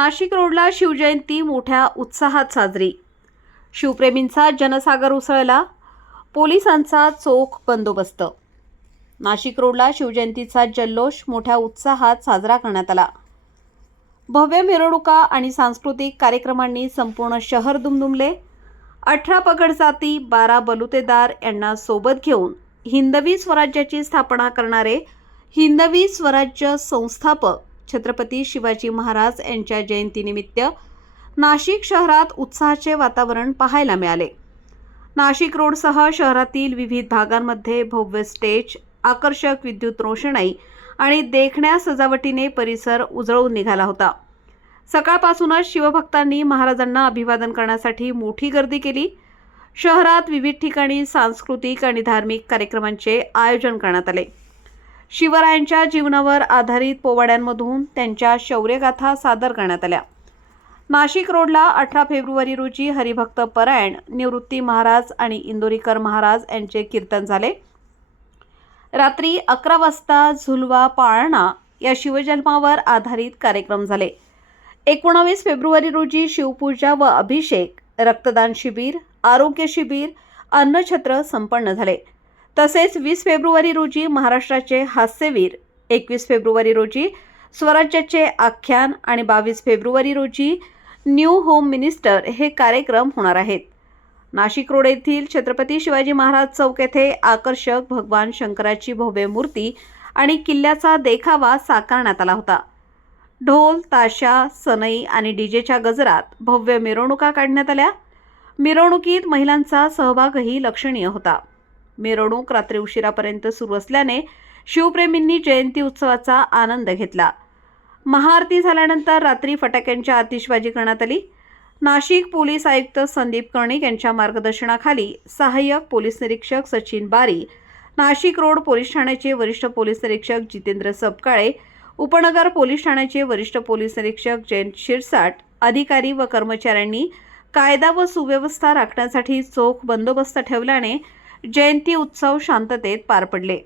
नाशिक रोडला शिवजयंती मोठ्या उत्साहात साजरी। शिवप्रेमींचा जनसागर उसळला, पोलिसांचा चोख बंदोबस्त। नाशिक रोडला शिवजयंतीचा जल्लोष मोठ्या उत्साहात साजरा करण्यात आला। भव्य मिरवणुका आणि सांस्कृतिक कार्यक्रमांनी संपूर्ण शहर दुमदुमले। 18 पगड जाती, 12 बलुतेदार यांना सोबत घेऊन हिंदवी स्वराज्याची स्थापना करणारे हिंदवी स्वराज्य संस्थापक छत्रपती शिवाजी महाराज यांच्या जयंतीनिमित्त नाशिक शहरात उत्साहाचे वातावरण पाहायला मिळाले। नाशिक रोडसह शहरातील विविध भागांमध्ये भव्य स्टेज, आकर्षक विद्युत रोषणाई आणि देखण्या सजावटीने परिसर उजळून निघाला होता। सकाळपासूनच शिवभक्तांनी महाराजांना अभिवादन करण्यासाठी मोठी गर्दी केली। शहरात विविध ठिकाणी सांस्कृतिक आणि धार्मिक कार्यक्रमांचे आयोजन करण्यात आले। शिवरायांच्या जीवनावर आधारित पोवाड्यांमधून त्यांच्या शौर्यगाथा सादर करण्यात आल्या। नाशिक रोडला 18 फेब्रुवारी रोजी हरिभक्त परायण निवृत्ती महाराज आणि इंदोरीकर महाराज यांचे कीर्तन झाले। रात्री 11 वाजता झुलवा पाळणा या शिवजन्मावर आधारित कार्यक्रम झाले। 19 फेब्रुवारी रोजी शिवपूजा व अभिषेक, रक्तदान शिबिर, आरोग्य शिबिर, अन्नछत्र संपन्न झाले। तसेच 20 फेब्रुवारी रोजी महाराष्ट्राचे हास्यवीर, 21 फेब्रुवारी रोजी स्वराज्याचे आख्यान आणि 22 फेब्रुवारी रोजी न्यू होम मिनिस्टर हे कार्यक्रम होणार आहेत। नाशिक रोड येथील छत्रपती शिवाजी महाराज चौक येथे आकर्षक भगवान शंकराची भव्य मूर्ती आणि किल्ल्याचा देखावा साकारण्यात आला होता। ढोल, ताशा, सनई आणि डीजेच्या गजरात भव्य मिरवणुका काढण्यात आल्या। मिरवणुकीत महिलांचा सहभागही लक्षणीय होता। मिरवणूक रात्री उशिरापर्यंत सुरू असल्याने शिवप्रेमींनी जयंती उत्सवाचा आनंद घेतला। महाआरती झाल्यानंतर रात्री फटाक्यांची आतिषबाजी करण्यात आली। नाशिक पोलीस आयुक्त संदीप कर्णिक यांच्या मार्गदर्शनाखाली सहाय्यक पोलीस निरीक्षक सचिन बारी, नाशिक रोड पोलीस ठाण्याचे वरिष्ठ पोलीस निरीक्षक जितेंद्र सपकाळे, उपनगर पोलीस ठाण्याचे वरिष्ठ पोलीस निरीक्षक जयंत शिरसाट, अधिकारी व कर्मचाऱ्यांनी कायदा व सुव्यवस्था राखण्यासाठी चोख बंदोबस्त ठेवल्याने जयंती उत्सव शांततेत पार पडले।